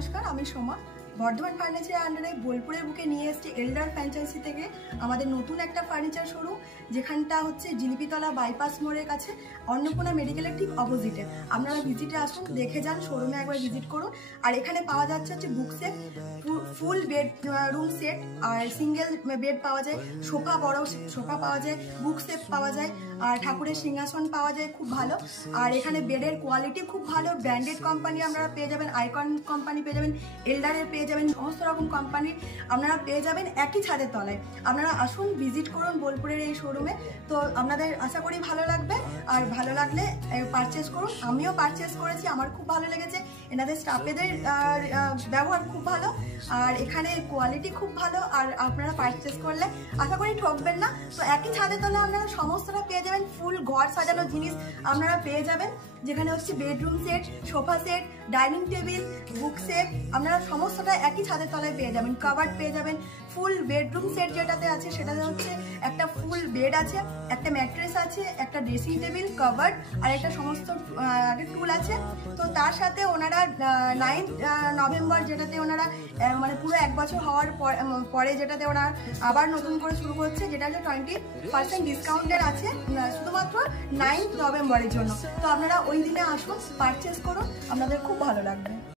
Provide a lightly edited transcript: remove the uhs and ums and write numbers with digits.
নমস্কার, আমি সোমা। বর্ধমান ফার্নিচারের আন্ডারে বোলপুরের বুকে নিয়ে এসেছি এল্ডার ফ্র্যাঞ্চাইজি থেকে আমাদের নতুন একটা ফার্নিচার শোরুম, যেখানটা হচ্ছে জিলিপিতলা বাইপাস মোড়ের কাছে অন্নপূর্ণা মেডিকেলের ঠিক অপোজিটে। আপনারা ভিজিটে আসুন, দেখে যান, শোরুমে একবার ভিজিট করুন। আর এখানে পাওয়া যাচ্ছে হচ্ছে book set, full bed room set, আর সিঙ্গেল বেড পাওয়া যায়, সোফা, বড় সোফা পাওয়া যায়, বুক সেট পাওয়া যায়, আর ঠাকুরের সিংহাসন পাওয়া যায় খুব ভালো। আর এখানে বেডের কোয়ালিটি খুব ভালো, ব্র্যান্ডেড কোম্পানি আপনারা পেয়ে যাবেন, আইকন কোম্পানি পেয়ে যাবেন, এল্ডারের পেয়ে যাবেন, সমস্ত রকম কোম্পানির আপনারা পেয়ে যাবেন একই ছাদের তলায়। আপনারা আসুন, ভিজিট করুন বোলপুরের এই শোরুমে। তো আপনাদের আশা করি ভালো লাগবে, আর ভালো লাগলে পারচেস করুন। আমিও পারচেস করেছি, আমার খুব ভালো লেগেছে। এনাদের স্টাফেদের ব্যবহার খুব ভালো, আর এখানে কোয়ালিটি খুব ভালো। আর আপনারা পারচেস করলে আশা করি ঠকবেন না। তো একই ছাদের তলায় আপনারা সমস্তটা পেয়ে যাবেন, ফুল ঘর সাজানো জিনিস আপনারা পেয়ে যাবেন, যেখানে হচ্ছে bedroom set, sofa set, dining table, book set, আপনারা সমস্তটা একই ছাদের তলায় পেয়ে যাবেন। কাভার্ড পেয়ে যাবেন, ফুল বেডরুম সেট যেটাতে আছে সেটাতে হচ্ছে একটা ফুল বেড আছে, একটা ম্যাট্রেস আছে, একটা ড্রেসিং টেবিল, কাভার্ড, আর একটা সমস্ত টুল আছে। তো তার সাথে ওনারা 9 নভেম্বর, যেটাতে ওনারা মানে পুরো 1 বছর হওয়ার পরে যেটাতে ওরা আবার নতুন করে শুরু করছে, যেটা হচ্ছে 20% ডিসকাউন্টের আছে শুধুমাত্র 9 নভেম্বরের জন্য। তো আপনারা ওই দিনে আসুন, পারচেস করুন, আপনাদের খুব ভালো লাগবে।